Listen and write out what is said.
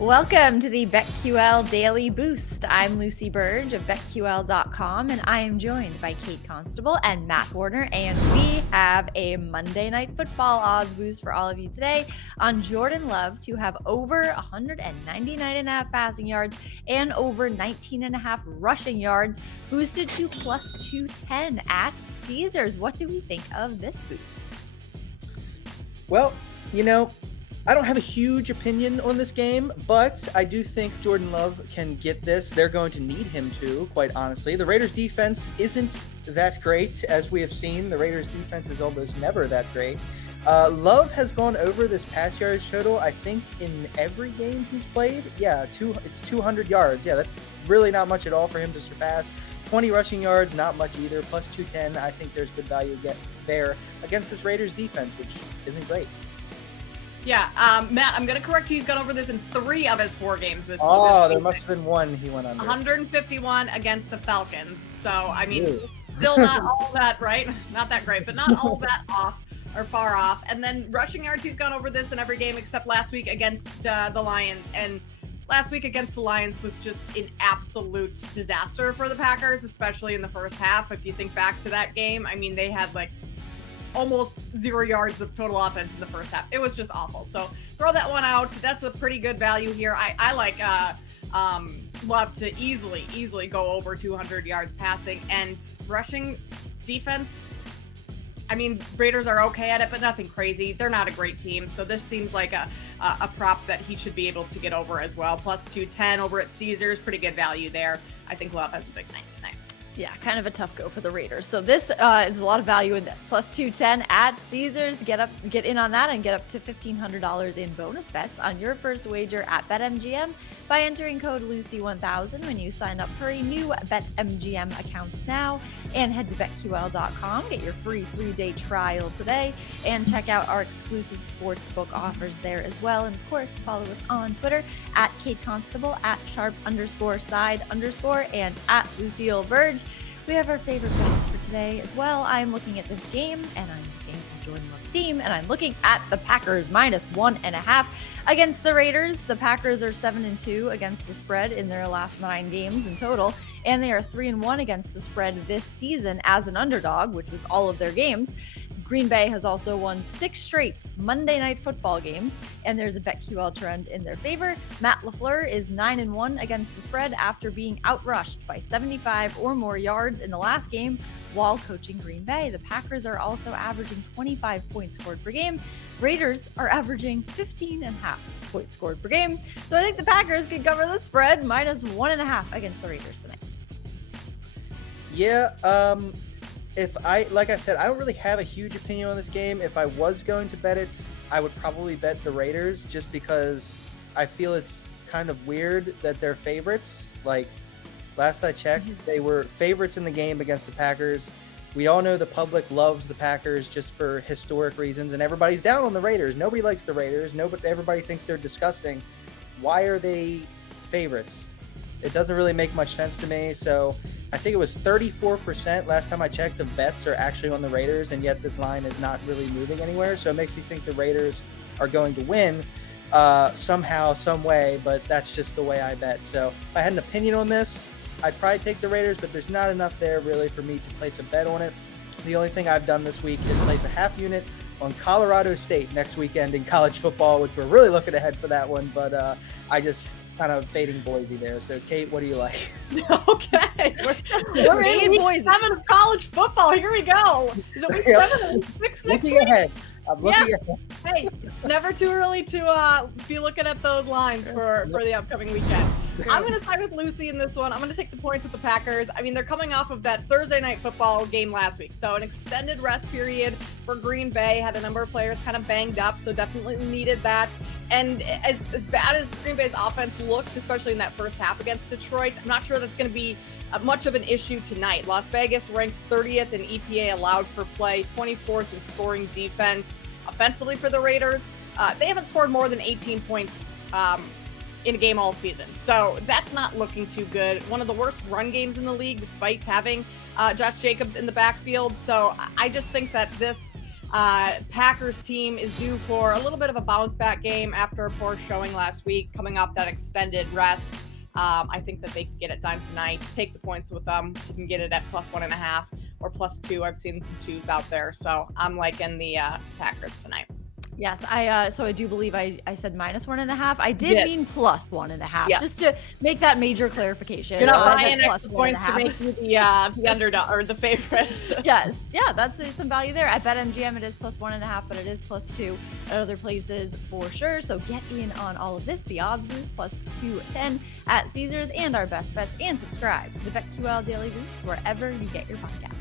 Welcome to the BetQL Daily Boost. I'm Lucy Burge of BetQL.com, and I am joined by Kate Constable and Matt Warner, and we have a Monday Night Football odds boost for all of you today on Jordan Love to have over 199.5 passing yards and over 19.5 rushing yards, boosted to plus 210 at Caesars. What do we think of this boost? Well, I don't have a huge opinion on this game, but I do think Jordan Love can get this. They're going to need him to, quite honestly. The Raiders' defense isn't that great, as we have seen. The Raiders' defense is almost never that great. Love has gone over this pass yards total, I think, in every game he's played. Yeah, it's 200 yards. Yeah, that's really not much at all for him to surpass. 20 rushing yards, not much either. Plus 210, I think there's good value there against this Raiders' defense, which isn't great. Yeah, Matt, I'm going to correct you. He's gone over this in 3 of his 4 games this Oh, this there must have been one he went under. 151 against the Falcons. So, I mean, still not all that, right? Not that great, but not all that off or far off. And then rushing yards, he's gone over this in every game except last week against the Lions. And last week against the Lions was just an absolute disaster for the Packers, especially in the first half. If you think back to that game, I mean, they had almost 0 yards of total offense in the first half. It was just awful. So throw that one out. That's a pretty good value here. I like Love to easily go over 200 yards passing, and rushing defense. I mean, Raiders are okay at it, but nothing crazy. They're not a great team. So this seems like a prop that he should be able to get over as well. Plus 210 over at Caesars. Pretty good value there. I think Love has a big night tonight. Yeah, kind of a tough go for the Raiders. So this is a lot of value in this. Plus 210 at Caesars. Get in on that and get up to $1,500 in bonus bets on your first wager at BetMGM by entering code Lucy1000 when you sign up for a new BetMGM account now. And head to BetQL.com. Get your free 3-day trial today. And check out our exclusive sportsbook offers there as well. And of course, follow us on Twitter at Kate Constable, at @sharp_side_, and at Lucille Burge. We have our favorite bets for today as well. I'm looking at this game, and I'm looking at Jordan Love's team, and I'm looking at the Packers -1.5 against the Raiders. The Packers are 7-2 against the spread in their last 9 games in total, and they are 3-1 against the spread this season as an underdog, which was all of their games. Green Bay has also won 6 straight Monday Night Football games, and there's a BetQL trend in their favor. Matt LaFleur is 9-1 against the spread after being outrushed by 75 or more yards in the last game while coaching Green Bay. The Packers are also averaging 25 points scored per game. Raiders are averaging 15.5 points scored per game. So I think the Packers can cover the spread -1.5 against the Raiders tonight. Yeah, like I said, I don't really have a huge opinion on this game. If I was going to bet it, I would probably bet the Raiders, just because I feel it's kind of weird that they're favorites. Like, last I checked, they were favorites in the game against the Packers. We all know the public loves the Packers just for historic reasons, and everybody's down on the Raiders. Nobody likes the Raiders. Everybody thinks they're disgusting. Why are they favorites? It doesn't really make much sense to me. So I think it was 34% last time I checked of bets are actually on the Raiders, and yet this line is not really moving anywhere. So it makes me think the Raiders are going to win somehow, some way, but that's just the way I bet. So if I had an opinion on this, I'd probably take the Raiders, but there's not enough there really for me to place a bet on it. The only thing I've done this week is place a half unit on Colorado State next weekend in college football, which we're really looking ahead for that one, but I just kind of fading Boise there. So Kate, what do you like? Okay, we're in week 7 of college football. Here we go. Is it week 7 or 6 next week? Ahead. I'm looking ahead. Hey, it's never too early to be looking at those lines for the upcoming weekend. I'm going to side with Lucy in this one. I'm going to take the points with the Packers. I mean, they're coming off of that Thursday Night Football game last week, so an extended rest period for Green Bay. Had a number of players kind of banged up, so definitely needed that. And as bad as Green Bay's offense looked, especially in that first half against Detroit, I'm not sure that's going to be much of an issue tonight. Las Vegas ranks 30th in EPA allowed per play, 24th in scoring defense. Offensively for the Raiders, they haven't scored more than 18 points in a game all season. So that's not looking too good. One of the worst run games in the league, despite having Josh Jacobs in the backfield. So I just think that this Packers team is due for a little bit of a bounce back game after a poor showing last week, coming off that extended rest. I think that they can get it done tonight. Take the points with them. You can get it at +1.5 or +2. I've seen some 2s out there, so I'm liking the Packers tonight. Yes, so I do believe I said -1.5. I did mean +1.5, just to make that major clarification. You're not buying extra points to make you the underdog or the favorite. Yes, yeah, that's some value there. At BetMGM, it is +1.5, but it is +2 at other places for sure. So get in on all of this. The odds boost +210 at Caesars and our best bets, and subscribe to the BetQL Daily Boost wherever you get your podcast.